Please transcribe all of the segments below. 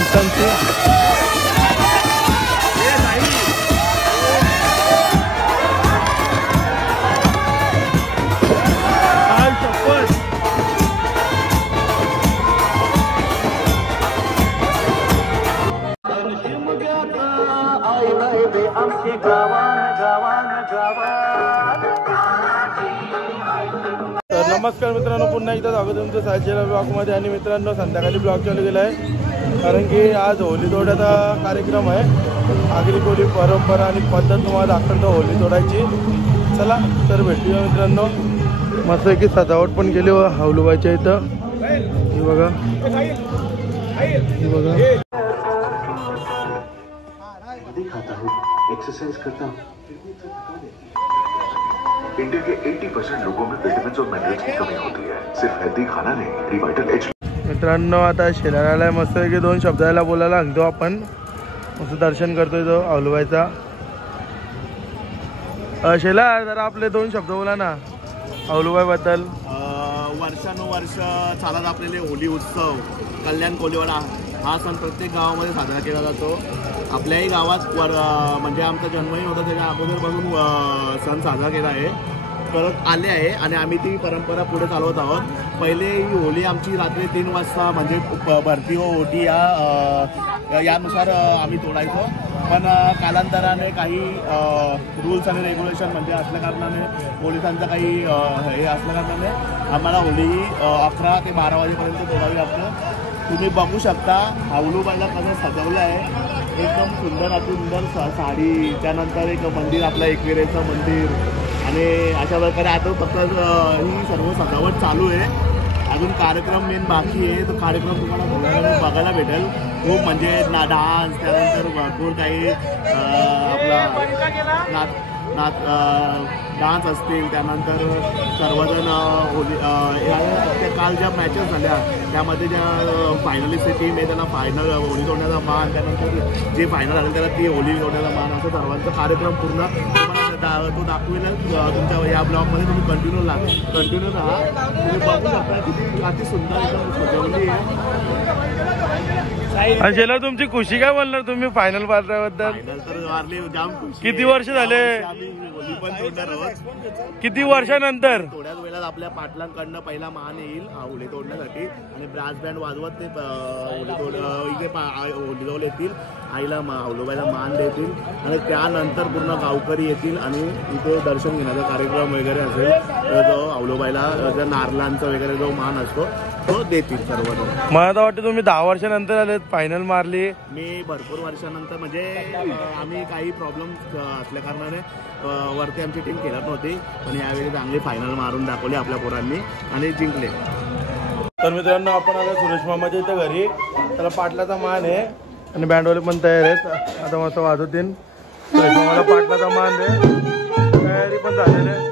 पंचांची. नमस्कार मित्रांनो, पुन्हा एकदा स्वागत तुमचं सायचेला ब्लॉगमध्ये. आणि मित्रांनो, संध्याकाळी ब्लॉग चालू केला आहे कारण की आज होली तोड्याचा कार्यक्रम आहे. आगरी कोळी परंपरा आणि पद्धत तुम्हाला दाखवतो होली तोडायची. चला तर भेटूया मित्रांनो. मस्त की सजावट पण केली हवलूबाईच्या इथं. हे बघा, हे बघा. एक्सरसाइज करता हूँ. इंडिया के 80% लोगों में विटामिन्स और मिनरल्स की कमी होती है. सिर्फ हेल्दी खाना नहीं, रिवाइटल एच. मित्रांनो, आता शेलाराला मस्त की 2 शब्दाला बोलायला सांगतो आपण. मस्त दर्शन करतोय तो हवलूबाईचा. शेला, जरा आपले 2 शब्द बोला ना हवलूबाई बद्दल. वर्षानुवर्ष चालत आपल्याला होली उत्सव कल्याण कोलीवाडा हा सण प्रत्येक गावामध्ये साजरा केला जातो. आपल्याही गावात म्हणजे आमचा जन्मही होता त्याच्या अगोदरपासून सण साजरा केला आहे, करत आले आहे आणि आम्ही ती परंपरा पुढे चालवत आहोत. पहिले ही होली आमची रात्री 3 वाजता म्हणजे भरती होती यानुसार आम्ही तोडायचो. पण कालांतराने काही रूल्स आणि रेग्युलेशन म्हणजे असल्या कारणाने पोलिसांचं काही हे असल्या कारणाने आम्हाला होली 11 ते 12 वाजेपर्यंत तोडावी लागतं. तुम्ही बघू शकता हवलूबाईला कसं सजवलं आहे. एकदम सुंदर सुंदर साडी, त्यानंतर एक मंदिर आपलं एकविरेचं मंदिर आणि अशा प्रकारे आता फक्त ही सर्व सजावट चालू आहे. अजून कार्यक्रम मेन बाकी आहे. तो कार्यक्रम तुम्हाला बघायला भेटेल. खूप म्हणजे डान्स, त्यानंतर भरपूर काही आपला डान्स असतील. त्यानंतर सर्वजण होली काल ज्या मॅचेस झाल्या त्यामध्ये ज्या फायनलिस्ट टीम आहे त्यांना फायनल होली तोडण्याचा मान, त्यानंतर जे फायनल झाले त्याला ती होली तोडण्याचा मान, असं सर्वांचा कार्यक्रम पूर्ण तुम्हाला तो दाखवेल तुमच्या या ब्लॉगमध्ये. तुम्ही कंटिन्यू राहा. तुम्ही बघू शकता किती अति सुंदर एकदम सजवली आहे. शेला, तुमची खुशी काय बोलणार तुम्ही फायनल मारल्याबद्दल? फायनल तर मारली, जाम खुशी. किती वर्ष झाले? होली पण तोडणार आहोत. किती वर्षानंतर? थोड्याच वेळात आपल्या पाटलांकडनं पहिला मान येईल होली तोडण्यासाठी आणि ब्रास बँड वाजवत ते होली तोड येतील. आईला हवलूबाईला मान देतील आणि त्यानंतर पूर्ण गावकरी येतील आणि इथे दर्शन घेण्याचा कार्यक्रम वगैरे असेल. जो हवलूबाईला त्या नारळांचा वगैरे जो मान असतो तो देतील सर्वजण. मला तर वाटतं तुम्ही 10 वर्षानंतर आले फायनल मारली. मी भरपूर वर्षानंतर म्हणजे आम्ही काही प्रॉब्लेम असल्या कारणाने वरती आमची टीम खेळत नव्हती, पण यावेळी चांगली फायनल मारून दाखवली आपल्या पोरांनी आणि जिंकले. तर मित्रांनो, आपण आता सुरेश मामाच्या इथं घरी. त्याला पाटलाचा मान आहे आणि बँडवाले पण तयार आहेत. आता मस्त वाजवतील. सुरेश मामाला पाटलाचा मान आहे. तयारी पण झालेली आहे.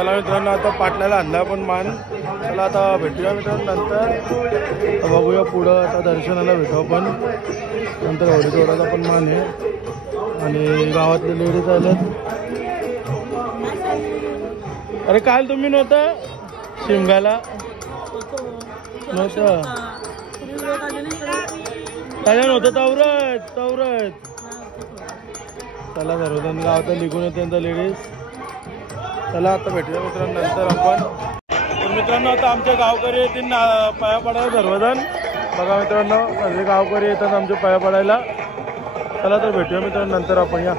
चला मित्रांनो आता पाटल्याला आणला पण मान. चला आता भेटूया मित्रांनो नंतर. बघूया पुढं आता दर्शनाला भेटू आपण. नंतर होळी तोडायचा पण मान आहे आणि गावातले लेडीज आलेत. अरे काल तुम्ही नव्हतं शिमगाला नव्हतं त्याच्या नव्हतं तवरत. चला सर्वजण गावात लिखून येत त्यांचा लेडीज. चला आता भेटूया मित्रांनो नंतर आपण. तर मित्रांनो आता आमच्या गावकरी येतील पाया पडायला सर्वजण. बघा मित्रांनो सगळे गावकरी येतात आमच्या पाया पडायला. चला तर भेटूया मित्रांनो नंतर आपण. या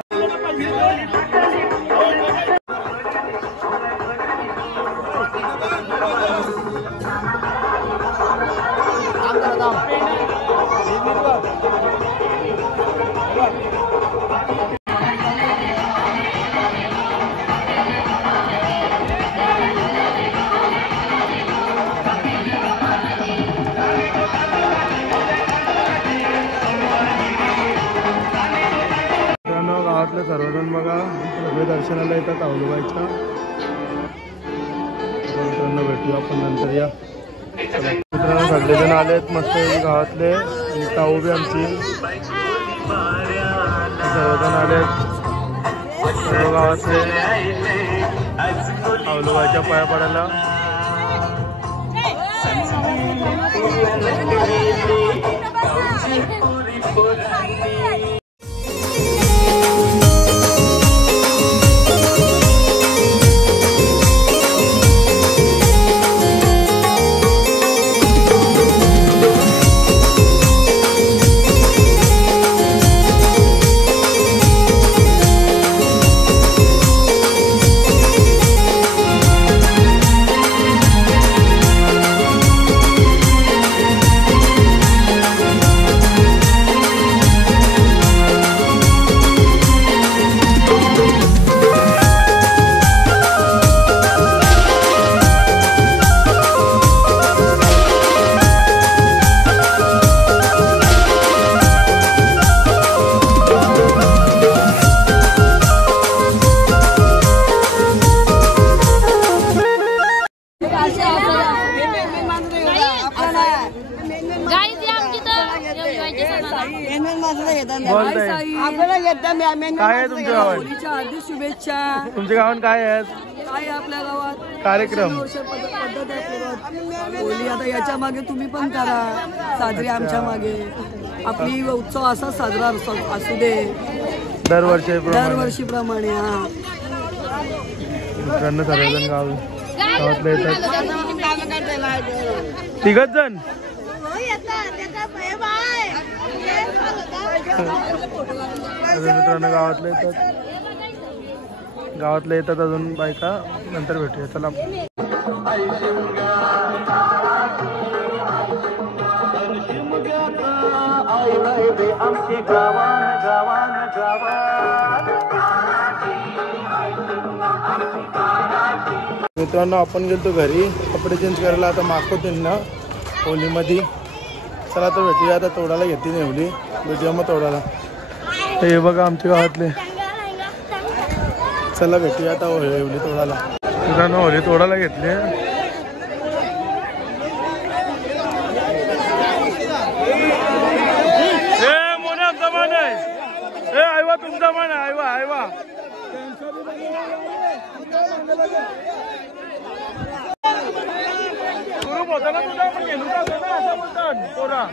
गावातले सर्वजण बघा सगळे दर्शनाला येतात अवलूबाईच्या. मित्रांनो भेटूया आपण नंतर. या मित्रांनो सगळेजण आलेत मस्त गावातले आणि ताऊ बी आमची सर्वजण आलेत. सर्व गावातले अवलूबाईच्या पाया पडायला. शुभेच्छा. तुमच्या गावात काय आहेत काय आपल्या गावात कार्यक्रम पद्धत आहे होळी. आता याच्या मागे तुम्ही पण करा साजरी आमच्या मागे. आपली उत्सव असा साजरा असू दे दरवर्षीप्रमाणे. हा मित्रांनो सर्वजण गावातले येतात. तिघच जण मित्रांनो गावातले येतात अजून बायका. नंतर भेटूया. चला मित्रांनो आपण गेलतो घरी कपडे चेंज करायला. आता मागतो त्यांना होलीमध्ये. चला तर भेटूया. आता तोडायला घेतली नेवली. भेटूया मग तोडायला. हे बघा आमच्या गावातले. चला भेटूया आता होली तोडायला. मित्रांनो होली तोडायला घेतली. मोने आमचा मान आहे. हे आयवा तुमचा मान आहे. आयवा गुरु बोलताना तुझा आपण गेलो ना असं बोलतात पोरा.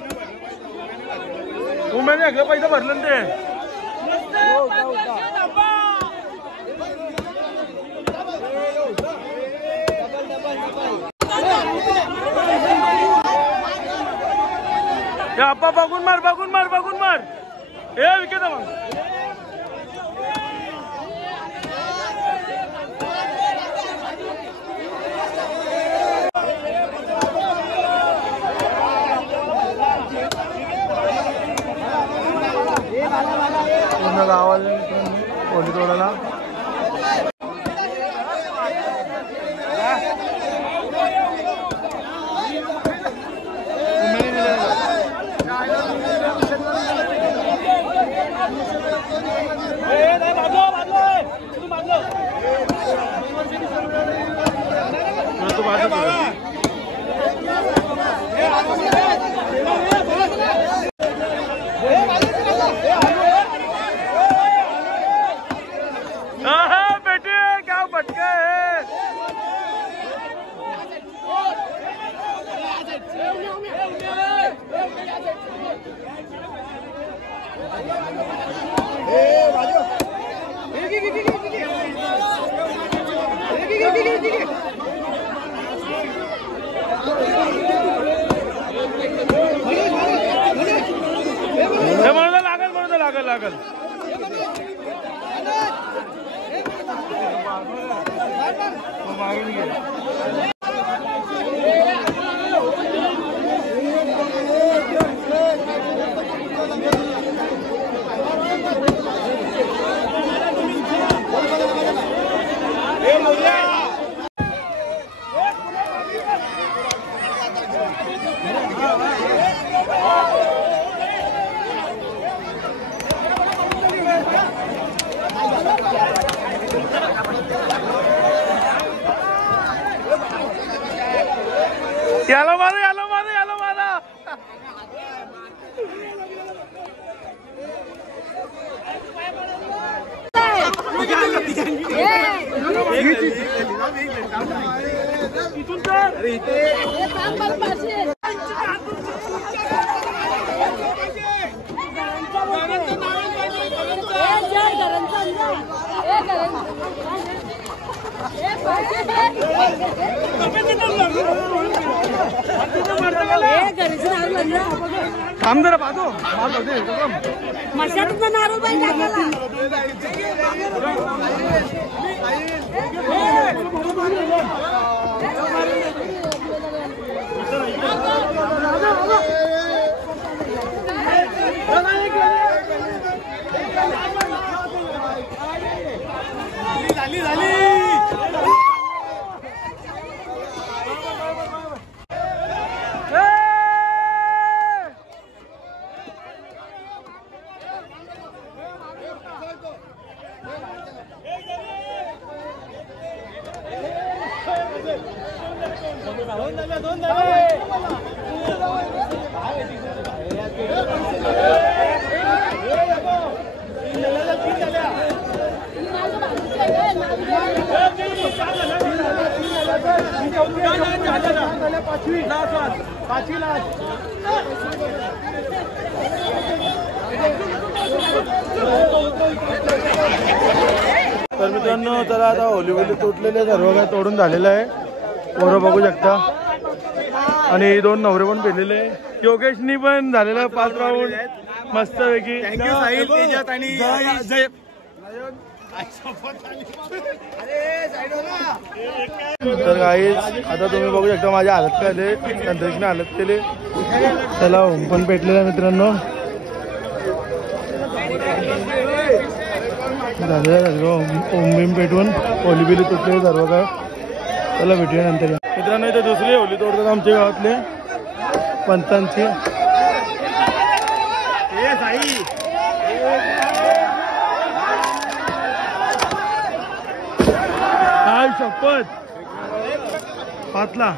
उमेदने अगलं पैसे भरलं ते. आप्पा बघून मार. हे विकेत मग पूर्ण गावाला होली तोडायला. बेटे क्या भटके लागल लागल याला मारा याला मारा याला मारा थांब जरा पाहतो मशातून नारळ बाई टाकायला तर मित्रांनो चला आता होली होली तुटलेले सर्व काय तोडून झालेलं आहे. पोरं बघू शकता आणि दोन नवरे पण पेलेले. योगेशनी पण झालेला 5 राऊंड मस्त पैकी. थँक्यू साहिल तेजात आणि जय. तर गाईज आता तुम्ही बघू शकता माझ्या हालत केले संतोषने हालत केले. त्याला होम पण पेटलेला मित्रांनो. झालेलं होम बिम पेटवून होली बिली तुटले सर्व काय. त्याला भेटूया नंतर. मित्रांनो इथे दुसरी होली तोडतात आमच्या गावातले पंचांची. काय शपथ 5ला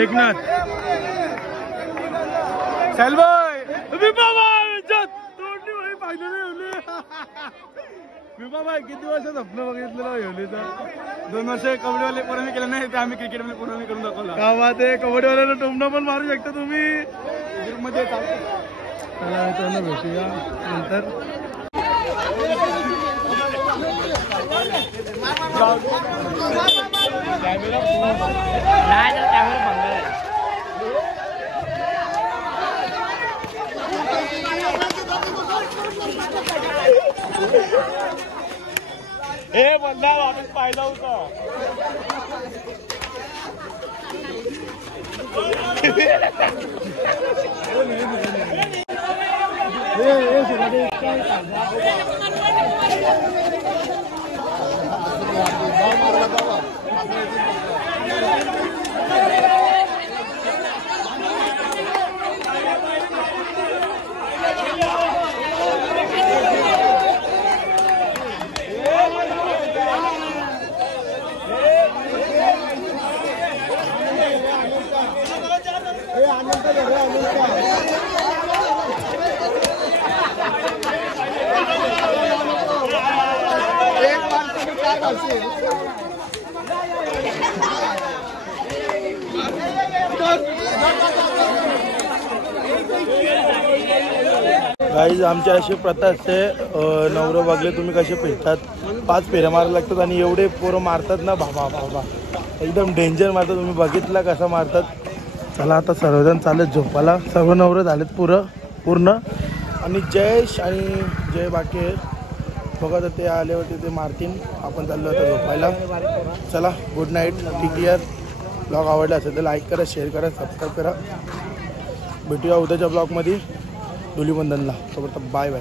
एकनाथ सालबाई विभाबाई किती वर्ष स्वप्न बघितलेलं होलीचं. 2 वर्ष कबड्डीवाले पूर्ण केलं नाही ते आम्ही क्रिकेटमध्ये पूर्ण करून दाखवलं. गावात कबड्डीवाल्याला टोमणं पण मारू शकता तुम्ही. मध्ये चला मित्रांनो भेटूया नंतर. हे बंदा वापस पाहिला होता. गाईज आमच्या अशी प्रथा असते, नवरं बघले तुम्ही कसे पेटतात, 5 फेऱ्या मारायला लागतात आणि एवढे पोरं मारतात ना बाबा बाबा, एकदम डेंजर मारतात. तुम्ही बघितलं कसं मारतात. चला आता सर्वजण चालत झोपायला, सर्व नवरं झालेत पूर्ण आणि जयेश आणि जय बाकी आहेत बघा, तर ते आल्यावरती ते मारतील. आपण चाललो आता झोपायला. चला good night, take care. Blog आवडला असेल तर लाईक करा, शेअर करा, सबस्क्राईब करा. भेटूया उद्याच्या ब्लॉगमध्ये धुलीवंदनला. तोपर्यंत बाय बाय.